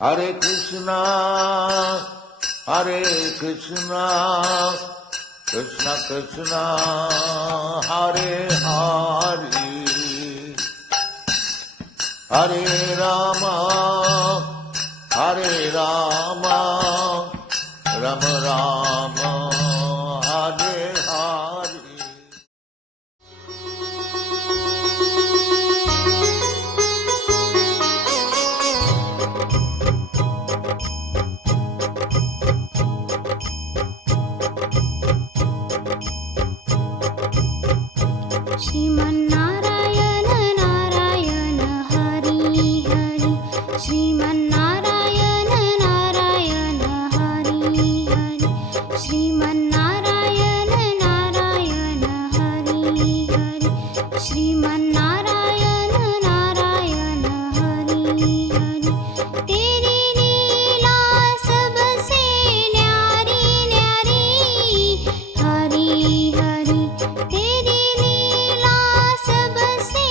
Hare Krishna, Hare Krishna, Krishna Krishna, Hare Hare, Hare Rama, Hare Rama, Rama Rama, Hare Hare. Sriman Narayana Narayan Hari Hari Sriman Narayana Narayan Hari Hari Sriman Narayana Narayan Hari Hari Sriman Narayana Narayan Hari Hari तेरी लीला सबसे न्यारी न्यारी हरि हरि तेरी सबसे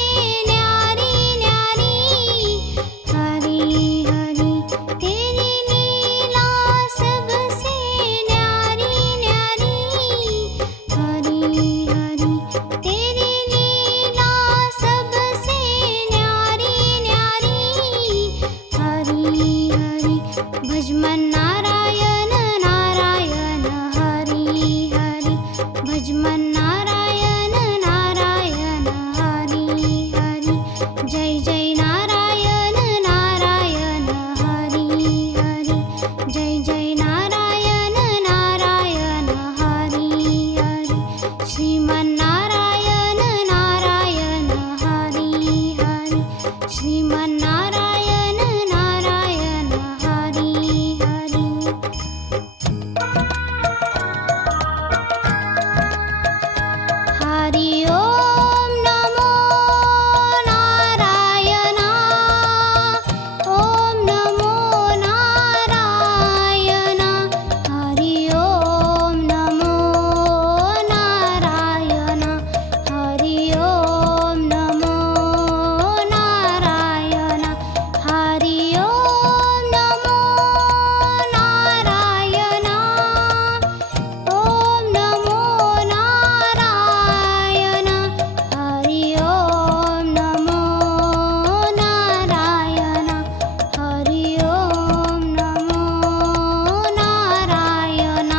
न्यारी न्यारी हरि हरि तेरी लीला सबसे न्यारी न्यारी हरि हरि तेरी लीला सबसे न्यारी न्यारी हरि हरि भजमन नारायण नारायण हरि हरि भजमन नारायण नारायण हरि हरि जय जय नारायण नारायण हरि हरि जय जय नारायण नारायण हरि हरि श्रीमन्नारायण नारायण हरि हरि श्रीमन्नारायण नारायण हरि हरि हरि ओम नमो नारायण ओम नमो नारायण हरि ओम नमो नारायण हरि ओम नमो नारायण हरि ओम नमो नारायण ओम नमो नारायण हरि ओम नमो नारायण हरि ओम नमो नारायण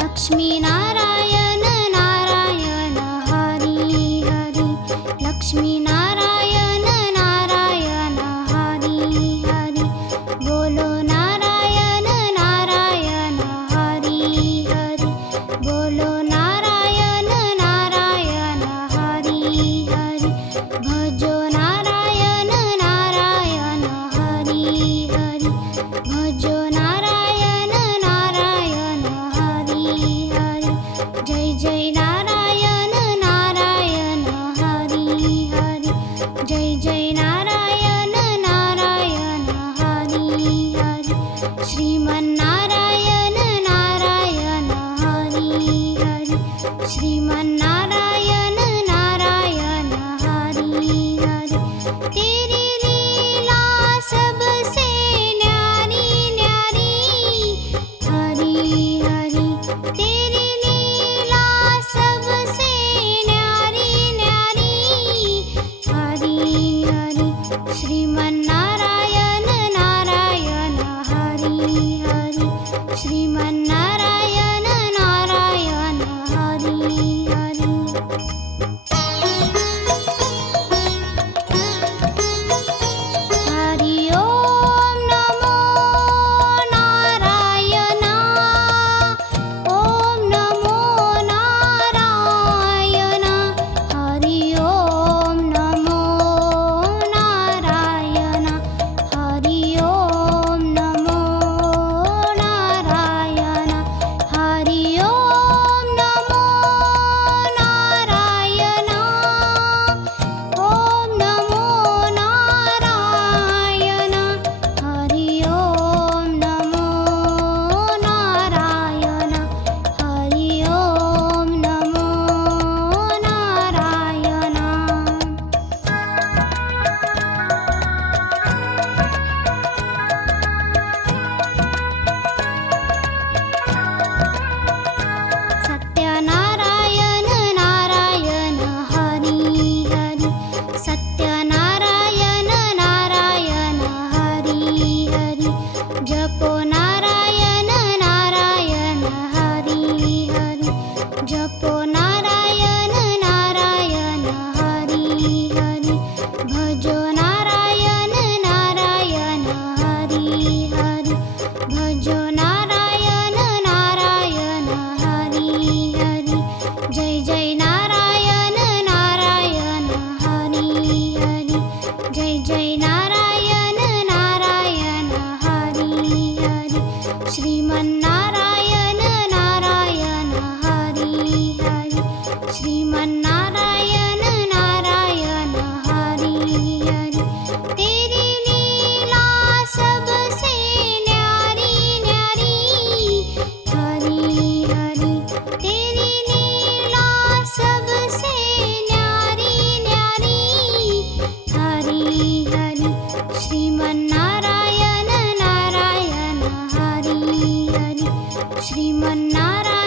लक्ष्मी नारायण नारायण हरि हरि लक्ष्मी नारायण नारायण हरि हरि बोलो नारायण नारायण हरि हरि बोलो नारायण नारायण हरि हरि भजो नारायण नारायण हरि हरि भजो नारायण नारायण हरि हरि जय जय नारायण नारायण हरि हरि जय जय नारायण नारायण हरि हरि श्रीमन्नारायण नारायण हरि हरि श्रीमन्नारायण नारायण हरि हरि तेरी लीला सबसे न्यारी न्यारी हरि हरि तेरी लीला सबसे न्यारी न्यारी हरि हरि श्रीमन्नारायण नारायण हरि हरि श्रीमन्नारायण नारायण हरि हरि हरि ओम नमो नारायण ओम नमो नारायण हरि ओम नमो नारायण हरि ओम नमो नारायण हरि ओम नमो नारायण श्रीमन्नारायण